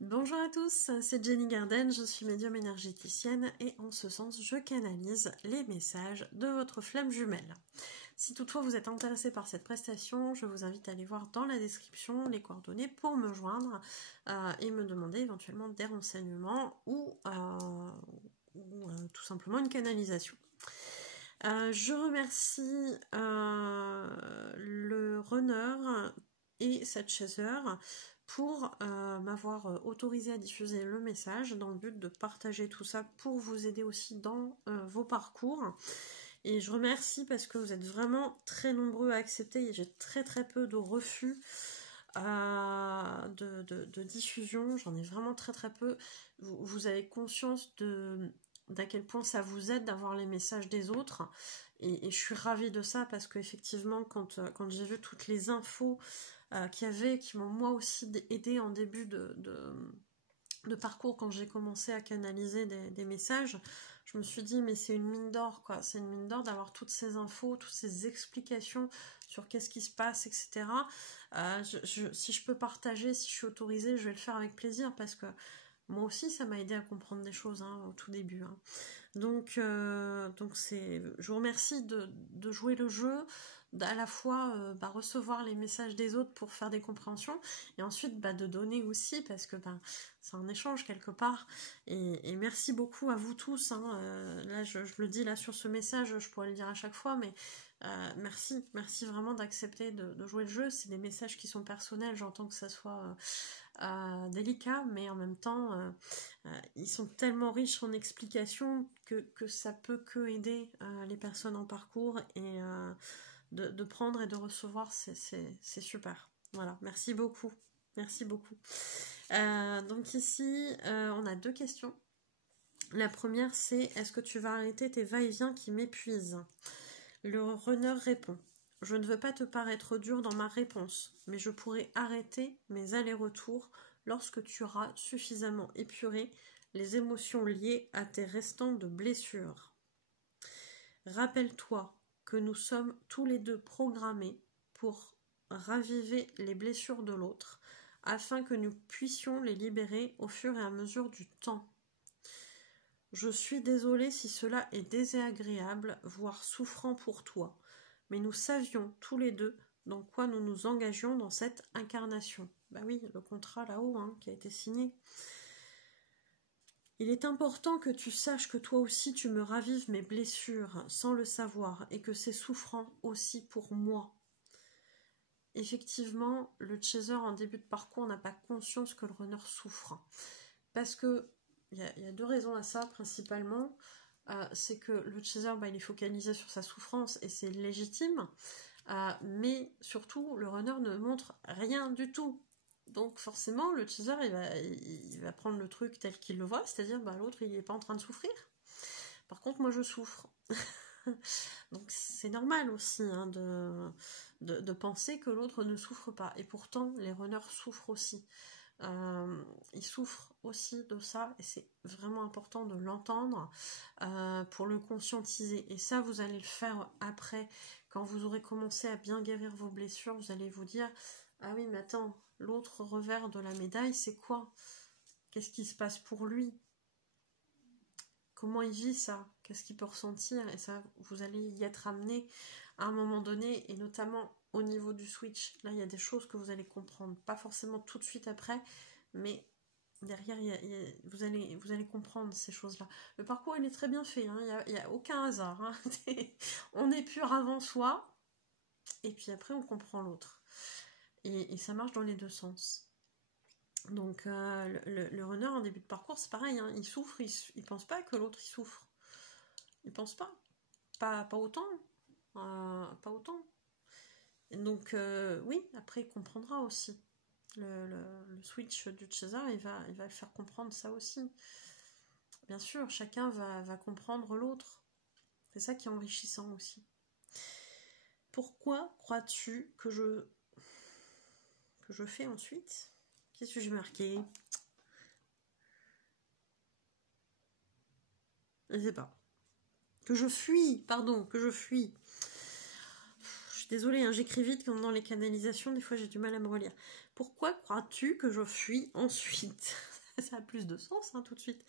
Bonjour à tous, c'est Jenny Garden, je suis médium énergéticienne et en ce sens je canalise les messages de votre flamme jumelle. Si toutefois vous êtes intéressé par cette prestation, je vous invite à aller voir dans la description les coordonnées pour me joindre et me demander éventuellement des renseignements ou tout simplement une canalisation. Je remercie le runner et cette chaser pour m'avoir autorisé à diffuser le message dans le but de partager tout ça pour vous aider aussi dans vos parcours. Et je remercie parce que vous êtes vraiment très nombreux à accepter et j'ai très peu de refus de diffusion. J'en ai vraiment très peu. Vous avez conscience d'à quel point ça vous aide d'avoir les messages des autres et je suis ravie de ça parce qu'effectivement quand j'ai vu toutes les infos qu'il y avait, qui m'ont moi aussi aidé en début de parcours quand j'ai commencé à canaliser des messages, je me suis dit mais c'est une mine d'or quoi, c'est une mine d'or d'avoir toutes ces infos, toutes ces explications sur qu'est-ce qui se passe, etc. Si je peux partager, si je suis autorisée, je vais le faire avec plaisir parce que moi aussi ça m'a aidé à comprendre des choses au tout début. Donc je vous remercie de jouer le jeu, à la fois recevoir les messages des autres pour faire des compréhensions et ensuite de donner aussi parce que c'est un échange quelque part et merci beaucoup à vous tous là je le dis là sur ce message, je pourrais le dire à chaque fois mais merci vraiment d'accepter de jouer le jeu. C'est des messages qui sont personnels, j'entends que ça soit délicat mais en même temps ils sont tellement riches en explications que ça peut que aider les personnes en parcours et de prendre et de recevoir, c'est super. Voilà, merci beaucoup. Donc ici, on a deux questions. La première, c'est est-ce que tu vas arrêter tes va-et-vient qui m'épuisent? Le runner répond: je ne veux pas te paraître dur dans ma réponse, mais je pourrais arrêter mes allers-retours lorsque tu auras suffisamment épuré les émotions liées à tes restants de blessures. Rappelle-toi que nous sommes tous les deux programmés pour raviver les blessures de l'autre, afin que nous puissions les libérer au fur et à mesure du temps. Je suis désolée si cela est désagréable, voire souffrant pour toi, mais nous savions tous les deux dans quoi nous nous engagions dans cette incarnation. Bah oui, le contrat là-haut qui a été signé. Il est important que tu saches que toi aussi tu me ravives mes blessures sans le savoir et que c'est souffrant aussi pour moi. Effectivement, le chaser en début de parcours n'a pas conscience que le runner souffre. Parce que il y a deux raisons à ça principalement. C'est que le chaser il est focalisé sur sa souffrance et c'est légitime. Mais surtout, le runner ne montre rien du tout. Donc forcément, le chaser, il va prendre le truc tel qu'il le voit, c'est-à-dire l'autre, il n'est pas en train de souffrir. Par contre, moi, je souffre. Donc c'est normal aussi de penser que l'autre ne souffre pas. Et pourtant, les runners souffrent aussi. Ils souffrent aussi de ça, et c'est vraiment important de l'entendre pour le conscientiser. Et ça, vous allez le faire après, quand vous aurez commencé à bien guérir vos blessures, vous allez vous dire: ah oui, mais attends, l'autre revers de la médaille, c'est quoi? Qu'est-ce qui se passe pour lui? Comment il vit ça? Qu'est-ce qu'il peut ressentir? Et ça, vous allez y être amené à un moment donné, et notamment au niveau du switch. Là, il y a des choses que vous allez comprendre. Pas forcément tout de suite après, mais derrière, vous allez comprendre ces choses-là. Le parcours, il est très bien fait. Il n'y a aucun hasard. On est pur avant soi, et puis après, on comprend l'autre. Et ça marche dans les deux sens. Donc le runner en début de parcours, c'est pareil, il souffre, il pense pas que l'autre il souffre. Il pense pas. Pas autant. Pas autant. Et donc oui, après il comprendra aussi. Le switch du chaser, il va le faire comprendre ça aussi. Bien sûr, chacun va comprendre l'autre. C'est ça qui est enrichissant aussi. Pourquoi crois-tu que je fais ensuite? Qu'est-ce que j'ai marqué? Je sais pas. Que je fuis. Je suis désolée, j'écris vite comme dans les canalisations, des fois j'ai du mal à me relire. Pourquoi crois-tu que je fuis ensuite? Ça a plus de sens, hein, tout de suite.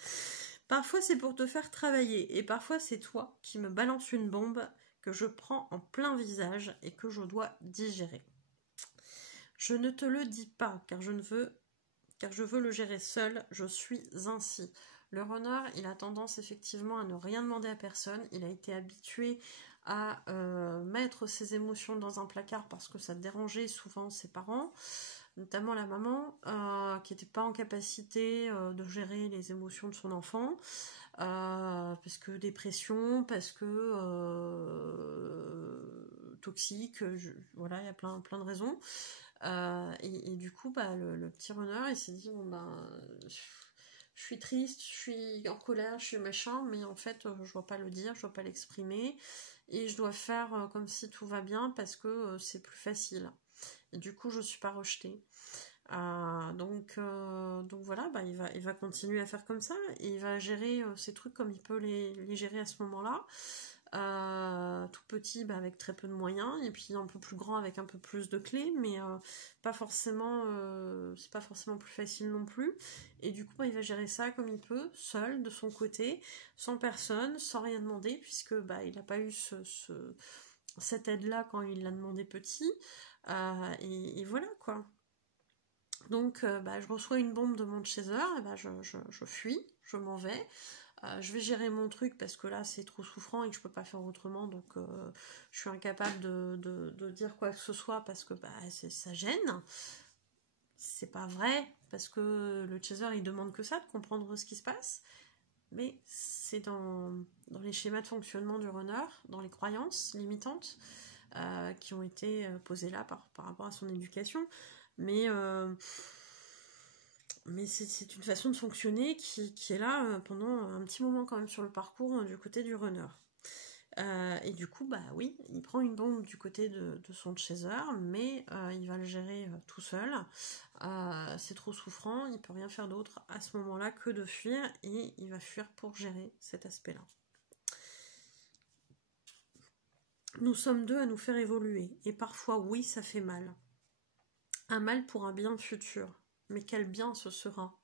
Parfois c'est pour te faire travailler, et parfois c'est toi qui me balance une bombe que je prends en plein visage et que je dois digérer. Je ne te le dis pas, car je veux le gérer seul, je suis ainsi. Le runner, il a tendance effectivement à ne rien demander à personne, il a été habitué à mettre ses émotions dans un placard parce que ça dérangeait souvent ses parents, notamment la maman, qui n'était pas en capacité de gérer les émotions de son enfant, parce que dépression, parce que toxique, voilà, il y a plein de raisons. Et du coup, bah, le petit runner, il s'est dit, bon ben, je suis triste, je suis en colère, je suis machin, mais en fait, je dois pas le dire, je dois pas l'exprimer, et je dois faire comme si tout va bien parce que c'est plus facile. Et du coup, je suis pas rejetée. Donc voilà, bah, il va continuer à faire comme ça, et il va gérer ces trucs comme il peut les gérer à ce moment-là. Tout petit, bah, avec très peu de moyens, et puis un peu plus grand avec un peu plus de clés, mais pas forcément, c'est pas forcément plus facile non plus. Et du coup, bah, il va gérer ça comme il peut, seul, de son côté, sans personne, sans rien demander, puisque bah, il n'a pas eu cette aide-là quand il l'a demandé petit. Et voilà quoi. Donc bah, je reçois une bombe de mon chaser, et bah, je fuis, je m'en vais. Je vais gérer mon truc parce que là c'est trop souffrant et que je peux pas faire autrement, donc je suis incapable de dire quoi que ce soit parce que bah, ça gêne. C'est pas vrai, parce que le chaser il demande que ça, de comprendre ce qui se passe, mais c'est dans les schémas de fonctionnement du runner, dans les croyances limitantes qui ont été posées là par rapport à son éducation. Mais c'est une façon de fonctionner qui est là pendant un petit moment quand même sur le parcours du côté du runner. Et du coup, bah oui, il prend une bombe du côté de son chaser, mais il va le gérer tout seul. C'est trop souffrant, il peut rien faire d'autre à ce moment-là que de fuir, et il va fuir pour gérer cet aspect-là. Nous sommes deux à nous faire évoluer, et parfois oui, ça fait mal. Un mal pour un bien futur. Mais quel bien ce sera?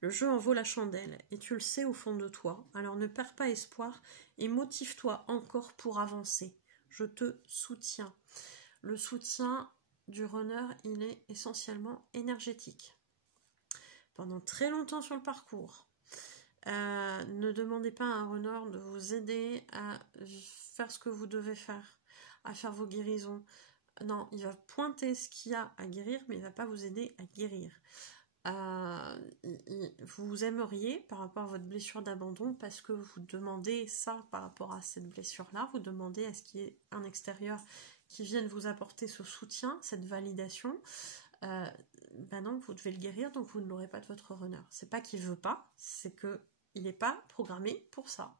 Le jeu en vaut la chandelle, et tu le sais au fond de toi, alors ne perds pas espoir, et motive-toi encore pour avancer. Je te soutiens. Le soutien du runner, il est essentiellement énergétique. Pendant très longtemps sur le parcours, ne demandez pas à un runner de vous aider à faire ce que vous devez faire, à faire vos guérisons. Non, il va pointer ce qu'il y a à guérir, mais il ne va pas vous aider à guérir. Vous aimeriez par rapport à votre blessure d'abandon, parce que vous demandez ça par rapport à cette blessure-là, vous demandez à ce qu'il y ait un extérieur qui vienne vous apporter ce soutien, cette validation. Ben non, vous devez le guérir, donc vous ne l'aurez pas de votre runner. C'est pas qu'il veut pas, c'est que il n'est pas programmé pour ça.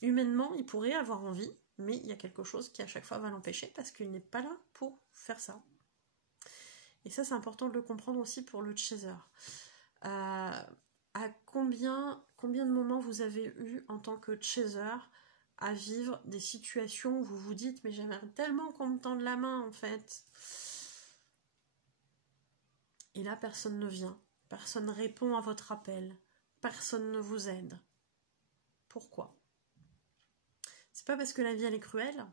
Humainement, il pourrait avoir envie, mais il y a quelque chose qui à chaque fois va l'empêcher parce qu'il n'est pas là pour faire ça. Et ça, c'est important de le comprendre aussi pour le chaser. À combien de moments vous avez eu en tant que chaser à vivre des situations où vous vous dites « mais j'aimerais tellement qu'on me tende la main en fait ». Et là, personne ne vient, personne ne répond à votre appel, personne ne vous aide. Pourquoi? C'est pas parce que la vie elle est cruelle,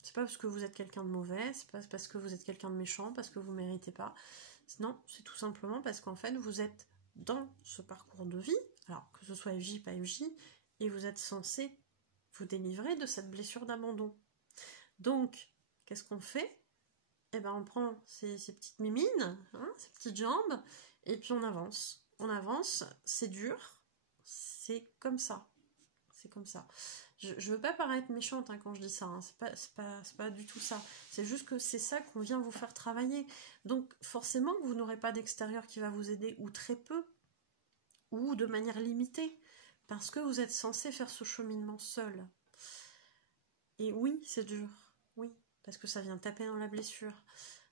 c'est pas parce que vous êtes quelqu'un de mauvais, c'est pas parce que vous êtes quelqu'un de méchant, parce que vous méritez pas. Non, c'est tout simplement parce qu'en fait vous êtes dans ce parcours de vie, alors que ce soit FJ, pas FJ, et vous êtes censé vous délivrer de cette blessure d'abandon. Donc, qu'est-ce qu'on fait? Eh ben on prend ces petites mimines, hein, ces petites jambes, et puis on avance. On avance, c'est dur, c'est comme ça. C'est comme ça. Je veux pas paraître méchante hein, quand je dis ça, hein. C'est pas du tout ça. C'est juste que c'est ça qu'on vient vous faire travailler. Donc forcément que vous n'aurez pas d'extérieur qui va vous aider, ou très peu, ou de manière limitée, parce que vous êtes censé faire ce cheminement seul. Et oui, c'est dur, oui, parce que ça vient taper dans la blessure.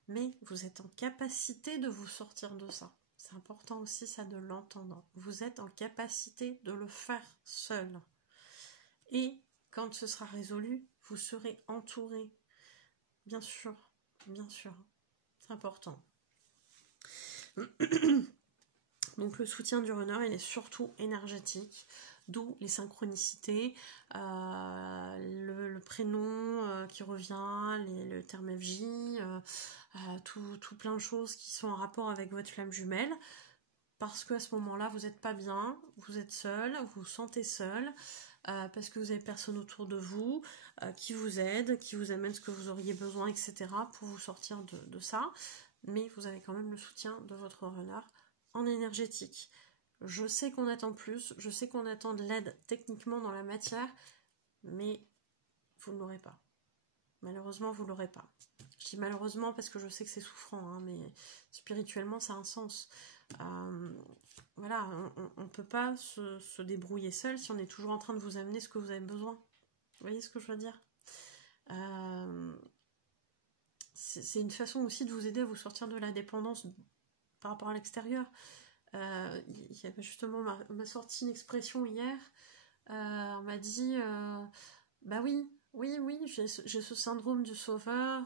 Mais vous êtes en capacité de vous sortir de ça. C'est important aussi ça de l'entendre. Vous êtes en capacité de le faire seul. Et quand ce sera résolu, vous serez entouré. Bien sûr, c'est important. Donc le soutien du runner, il est surtout énergétique, d'où les synchronicités, le prénom qui revient, le terme FJ, tout plein de choses qui sont en rapport avec votre flamme jumelle, parce qu'à ce moment-là, vous n'êtes pas bien, vous êtes seul, vous vous sentez seul, parce que vous n'avez personne autour de vous qui vous aide, qui vous amène ce que vous auriez besoin, etc. pour vous sortir de ça, mais vous avez quand même le soutien de votre runner en énergétique. Je sais qu'on attend plus, je sais qu'on attend de l'aide techniquement dans la matière, mais vous ne l'aurez pas. Malheureusement, vous ne l'aurez pas. Je dis malheureusement parce que je sais que c'est souffrant, hein, mais spirituellement, ça a un sens. Voilà, on ne peut pas se débrouiller seul si on est toujours en train de vous amener ce que vous avez besoin. Vous voyez ce que je veux dire? C'est une façon aussi de vous aider à vous sortir de la dépendance par rapport à l'extérieur. Il y avait justement m'a sorti une expression hier. On m'a dit bah oui, j'ai ce syndrome du sauveur,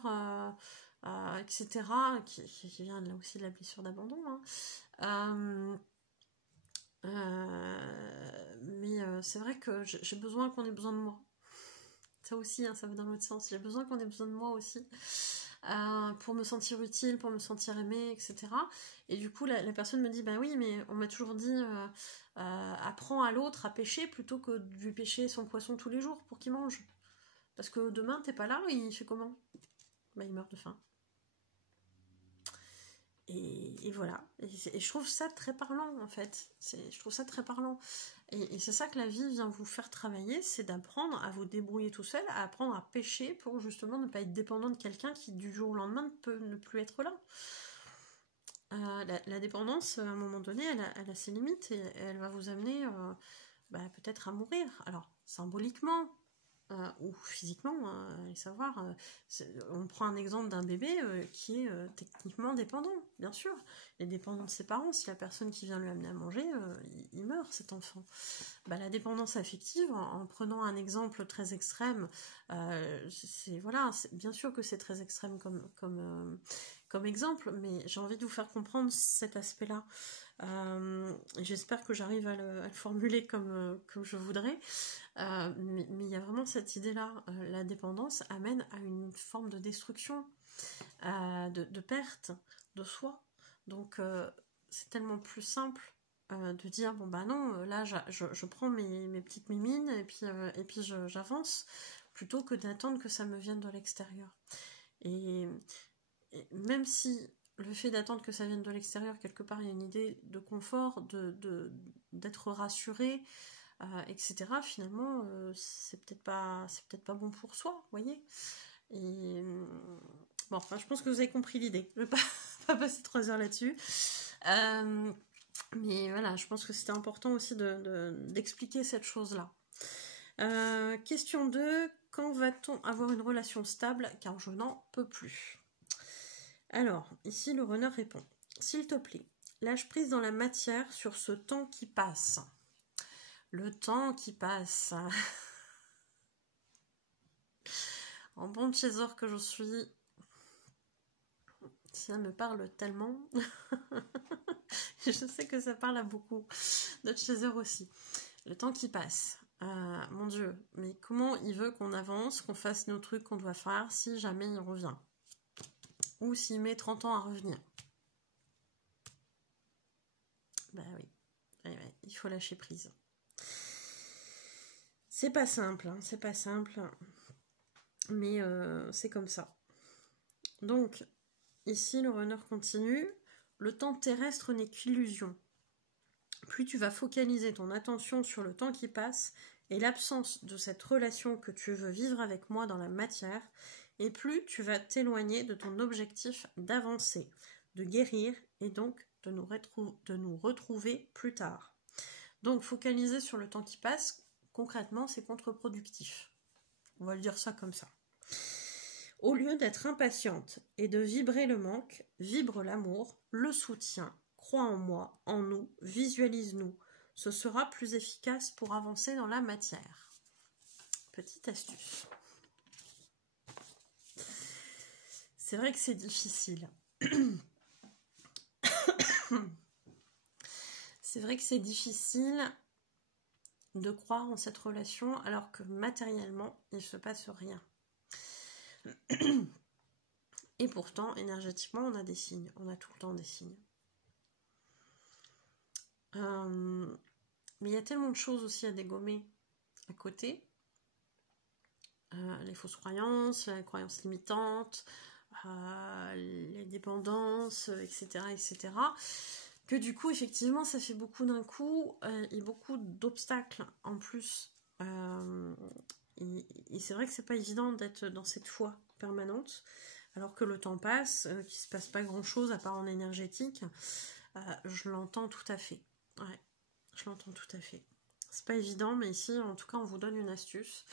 etc. qui vient là aussi de la blessure d'abandon. Hein. Mais c'est vrai que j'ai besoin qu'on ait besoin de moi. Ça aussi, hein, ça va dans l'autre sens. J'ai besoin qu'on ait besoin de moi aussi. Pour me sentir utile, pour me sentir aimée, etc. Et du coup, la personne me dit, bah oui, mais on m'a toujours dit, apprends à l'autre à pêcher plutôt que de lui pêcher son poisson tous les jours pour qu'il mange. Parce que demain, t'es pas là, il fait comment? Bah il meurt de faim. Et voilà. Et je trouve ça très parlant, en fait. Je trouve ça très parlant. Et c'est ça que la vie vient vous faire travailler, c'est d'apprendre à vous débrouiller tout seul, à apprendre à pêcher pour justement ne pas être dépendant de quelqu'un qui du jour au lendemain peut ne plus être là. La dépendance, à un moment donné, elle a ses limites et elle va vous amener peut-être à mourir. Alors, symboliquement, ou physiquement, allez savoir. On prend un exemple d'un bébé qui est techniquement dépendant, bien sûr. Il est dépendant de ses parents. Si la personne qui vient lui amener à manger, il meurt, cet enfant. La dépendance affective, en prenant un exemple très extrême, bien sûr que c'est très extrême comme exemple, mais j'ai envie de vous faire comprendre cet aspect-là. J'espère que j'arrive à le formuler comme je voudrais. Mais il y a vraiment cette idée-là. La dépendance amène à une forme de destruction, de perte de soi. Donc c'est tellement plus simple de dire bon bah non, là je prends mes petites mimines et puis j'avance, plutôt que d'attendre que ça me vienne de l'extérieur. Et même si le fait d'attendre que ça vienne de l'extérieur, quelque part il y a une idée de confort, d'être rassuré, etc. Finalement, c'est peut-être pas bon pour soi, vous voyez. Et bon, enfin, je pense que vous avez compris l'idée. Je vais pas passer 3 heures là-dessus. Mais voilà, je pense que c'était important aussi d'expliquer cette chose-là. Question 2. Quand va-t-on avoir une relation stable, car je n'en peux plus? Alors, ici, le runner répond. S'il te plaît, lâche prise dans la matière sur ce temps qui passe. Le temps qui passe. En bon chaser que je suis, ça me parle tellement. Je sais que ça parle à beaucoup d'autres chasers aussi. Le temps qui passe. Mon Dieu, mais comment il veut qu'on avance, qu'on fasse nos trucs qu'on doit faire si jamais il revient? Ou s'il met 30 ans à revenir? Bah oui, il faut lâcher prise. C'est pas simple, hein, c'est pas simple. Mais c'est comme ça. Donc, ici, le runner continue. Le temps terrestre n'est qu'illusion. Plus tu vas focaliser ton attention sur le temps qui passe et l'absence de cette relation que tu veux vivre avec moi dans la matière, et plus tu vas t'éloigner de ton objectif d'avancer, de guérir et donc de nous retrouver plus tard. Donc, focaliser sur le temps qui passe, concrètement, c'est contre-productif. On va le dire ça comme ça. Au lieu d'être impatiente et de vibrer le manque, vibre l'amour, le soutien. Crois en moi, en nous, visualise-nous. Ce sera plus efficace pour avancer dans la matière. Petite astuce. C'est vrai que c'est difficile. C'est vrai que c'est difficile de croire en cette relation alors que matériellement, il ne se passe rien. Et pourtant, énergétiquement, on a des signes. On a tout le temps des signes. Mais il y a tellement de choses aussi à dégommer à côté. Les fausses croyances, les croyances limitantes, les dépendances, etc., etc., que du coup, effectivement, ça fait beaucoup d'un coup et beaucoup d'obstacles en plus. Et c'est vrai que c'est pas évident d'être dans cette foi permanente, alors que le temps passe, qu'il se passe pas grand-chose à part en énergétique. Je l'entends tout à fait. Ouais, je l'entends tout à fait. C'est pas évident, mais ici, en tout cas, on vous donne une astuce.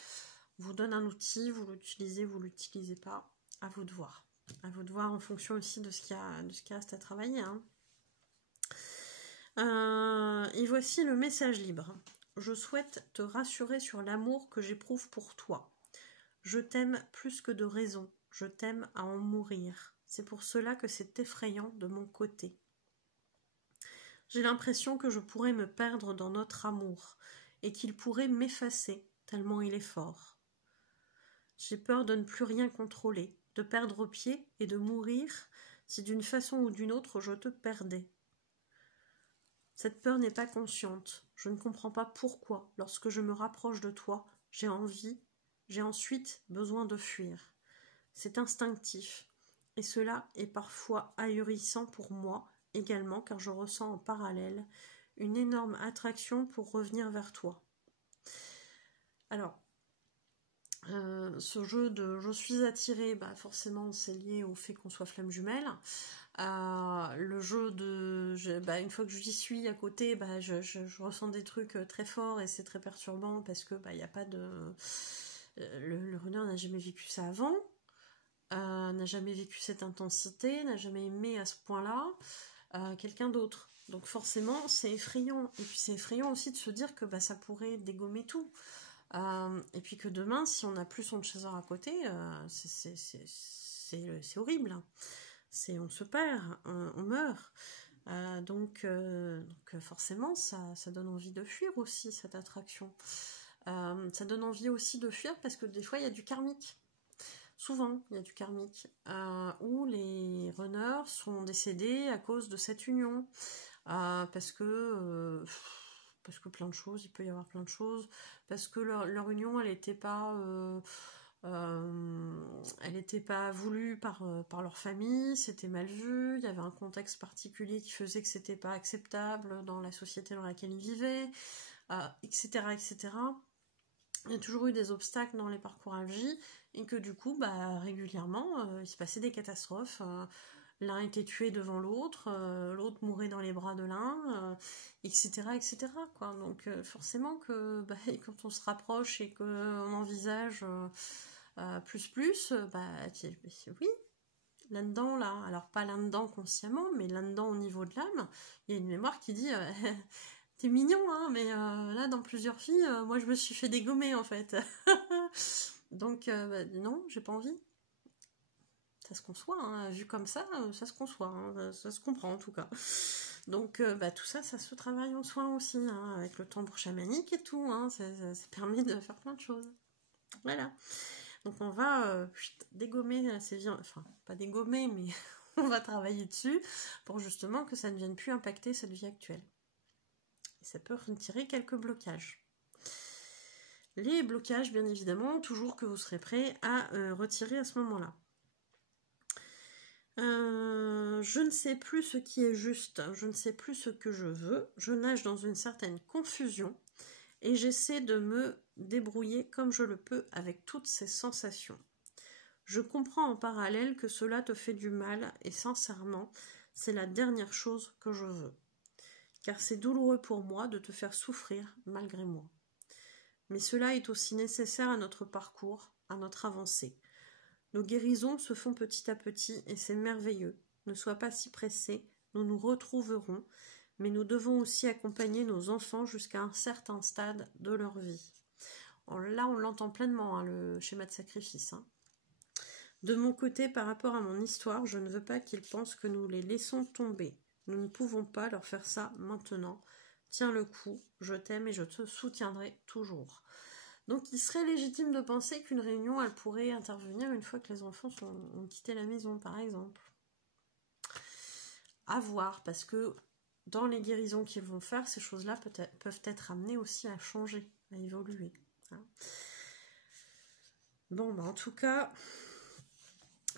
On vous donne un outil, vous l'utilisez pas. À vous de voir. À vous de voir en fonction aussi de ce qu'il y reste à travailler. Hein. Et voici le message libre. Je souhaite te rassurer sur l'amour que j'éprouve pour toi. Je t'aime plus que de raison. Je t'aime à en mourir. C'est pour cela que c'est effrayant de mon côté. J'ai l'impression que je pourrais me perdre dans notre amour et qu'il pourrait m'effacer tellement il est fort. J'ai peur de ne plus rien contrôler, de perdre pied et de mourir si d'une façon ou d'une autre je te perdais. Cette peur n'est pas consciente. Je ne comprends pas pourquoi, lorsque je me rapproche de toi, j'ai ensuite besoin de fuir. C'est instinctif, et cela est parfois ahurissant pour moi également, car je ressens en parallèle une énorme attraction pour revenir vers toi. Alors, ce jeu de je suis attirée, forcément c'est lié au fait qu'on soit flamme jumelle. Le jeu de une fois que j'y suis à côté, je ressens des trucs très forts et c'est très perturbant parce que y a pas de le runner n'a jamais vécu ça avant, n'a jamais vécu cette intensité, n'a jamais aimé à ce point-là quelqu'un d'autre. Donc forcément c'est effrayant, et puis c'est effrayant aussi de se dire que ça pourrait dégommer tout. Et puis que demain, si on n'a plus son chasseur à côté, c'est horrible. On se perd, on meurt. Donc forcément, ça donne envie de fuir aussi, cette attraction. Ça donne envie aussi de fuir parce que des fois, il y a du karmique. Souvent, il y a du karmique. Où les runners sont décédés à cause de cette union. Parce que plein de choses, il peut y avoir plein de choses, parce que leur union, elle n'était pas voulue par leur famille, c'était mal vu, il y avait un contexte particulier qui faisait que c'était pas acceptable dans la société dans laquelle ils vivaient, etc., etc. Il y a toujours eu des obstacles dans les parcours à vie, et que du coup, régulièrement, il se passait des catastrophes. L'un était tué devant l'autre, l'autre mourait dans les bras de l'un, etc., etc., quoi. Donc forcément que quand on se rapproche et qu'on envisage oui, là-dedans, là, alors pas là-dedans consciemment, mais là-dedans au niveau de l'âme, il y a une mémoire qui dit t'es mignon, hein, mais là, dans plusieurs filles, moi je me suis fait dégommer en fait. Donc non, j'ai pas envie. Ça se conçoit, hein. Vu comme ça se conçoit, hein. Ça se comprend en tout cas. Donc tout ça se travaille en soin aussi, hein, avec le tambour chamanique et tout, hein. Ça permet de faire plein de choses. Voilà. Donc on va dégommer ces viandes, enfin pas dégommer, mais on va travailler dessus pour justement que ça ne vienne plus impacter cette vie actuelle. Et ça peut retirer quelques blocages. Les blocages, bien évidemment, toujours que vous serez prêt à retirer à ce moment-là. Je ne sais plus ce qui est juste, je ne sais plus ce que je veux, je nage dans une certaine confusion et j'essaie de me débrouiller comme je le peux avec toutes ces sensations. Je comprends en parallèle que cela te fait du mal et sincèrement, c'est la dernière chose que je veux. Car c'est douloureux pour moi de te faire souffrir malgré moi. Mais cela est aussi nécessaire à notre parcours, à notre avancée. Nos guérisons se font petit à petit et c'est merveilleux. Ne sois pas si pressé, nous nous retrouverons, mais nous devons aussi accompagner nos enfants jusqu'à un certain stade de leur vie. Là, on l'entend pleinement, hein, le schéma de sacrifice. Hein. De mon côté, par rapport à mon histoire, je ne veux pas qu'ils pensent que nous les laissons tomber. Nous ne pouvons pas leur faire ça maintenant. Tiens le coup, je t'aime et je te soutiendrai toujours. Donc il serait légitime de penser qu'une réunion, elle pourrait intervenir une fois que les enfants ont quitté la maison, par exemple. À voir, parce que dans les guérisons qu'ils vont faire, ces choses-là peuvent être amenées aussi à changer, à évoluer. Hein. Bon, bah en tout cas,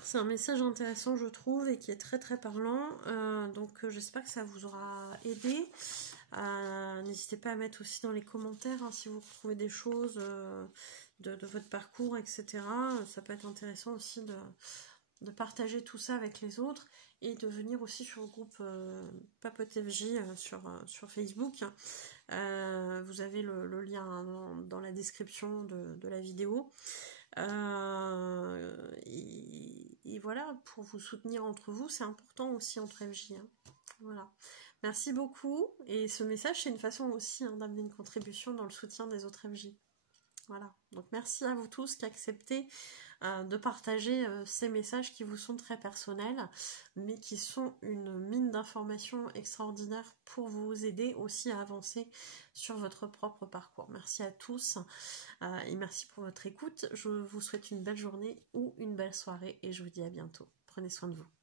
c'est un message intéressant, je trouve, et qui est très très parlant. Donc j'espère que ça vous aura aidé. N'hésitez pas à mettre aussi dans les commentaires hein, si vous retrouvez des choses de votre parcours, etc. Ça peut être intéressant aussi de partager tout ça avec les autres et de venir aussi sur le groupe Papote FJ sur Facebook. Vous avez le lien hein, dans la description de la vidéo. Et voilà, pour vous soutenir entre vous, c'est important aussi entre FJ. Hein. Voilà. Merci beaucoup. Et ce message, c'est une façon aussi hein, d'amener une contribution dans le soutien des autres FJ. Voilà. Donc merci à vous tous qui acceptez de partager ces messages qui vous sont très personnels, mais qui sont une mine d'informations extraordinaire pour vous aider aussi à avancer sur votre propre parcours. Merci à tous et merci pour votre écoute. Je vous souhaite une belle journée ou une belle soirée et je vous dis à bientôt. Prenez soin de vous.